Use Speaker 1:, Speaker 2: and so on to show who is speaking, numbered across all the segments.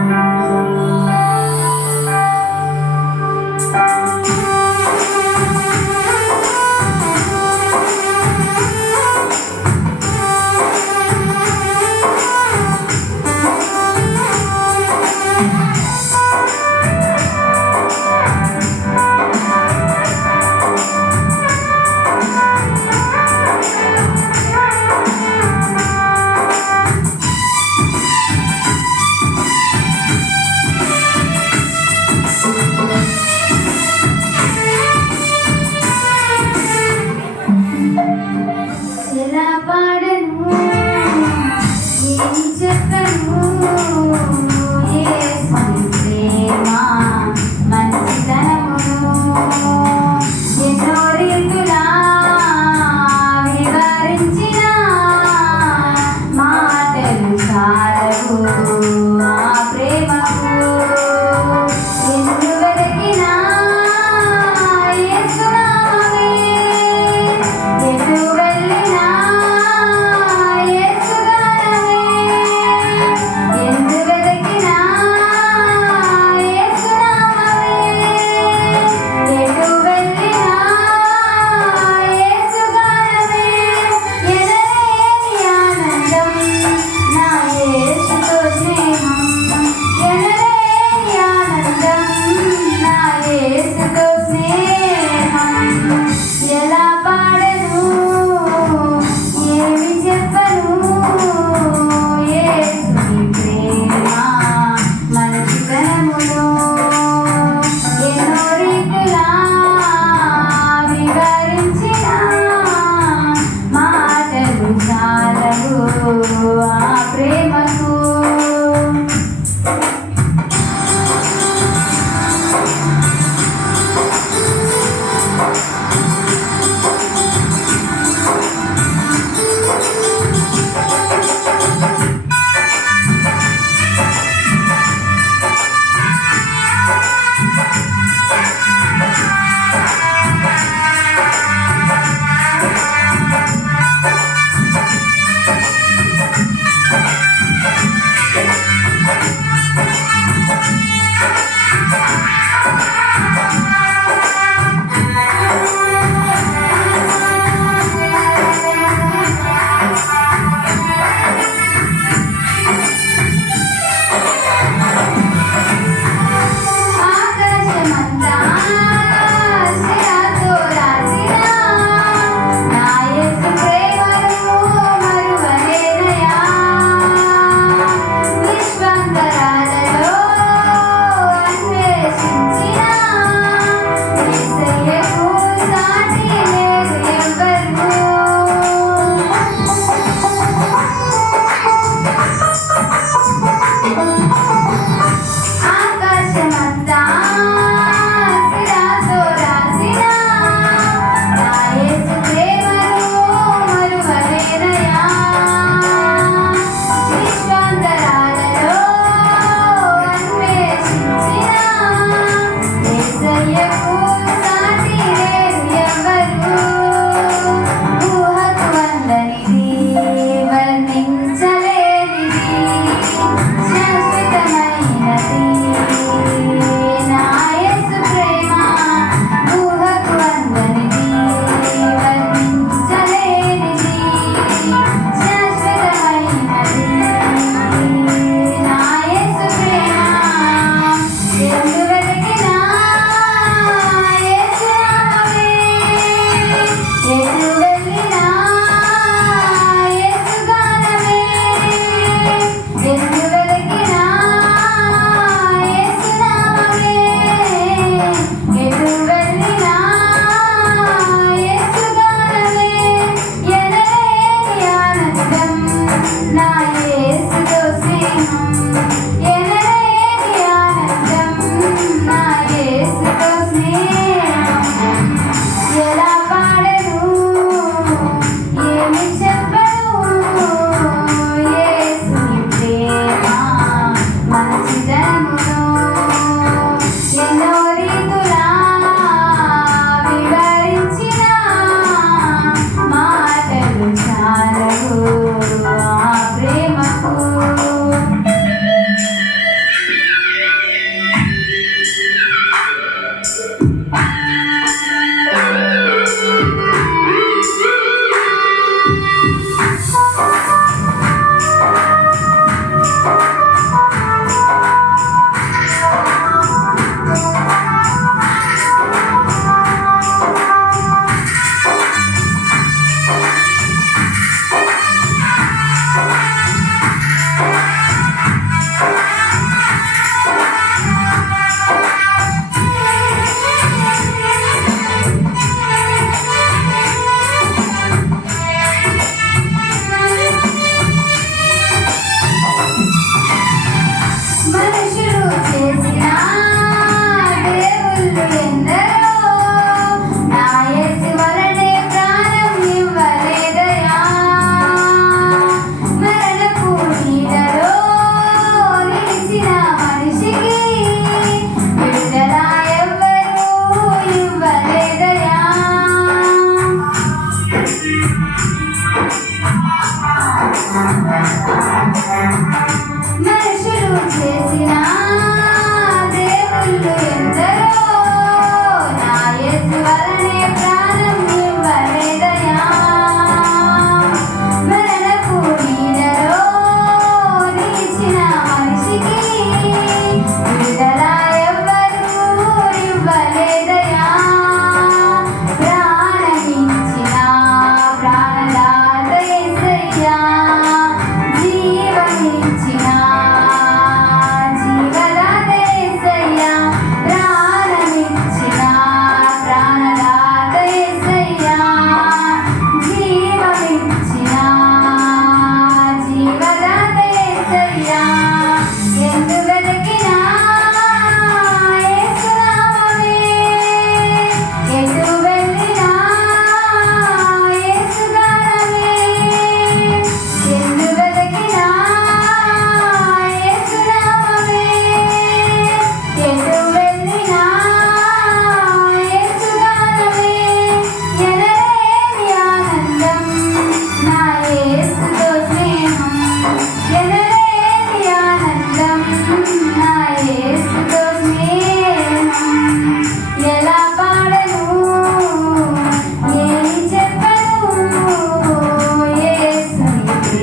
Speaker 1: Thank you.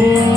Speaker 1: Oh. Yeah.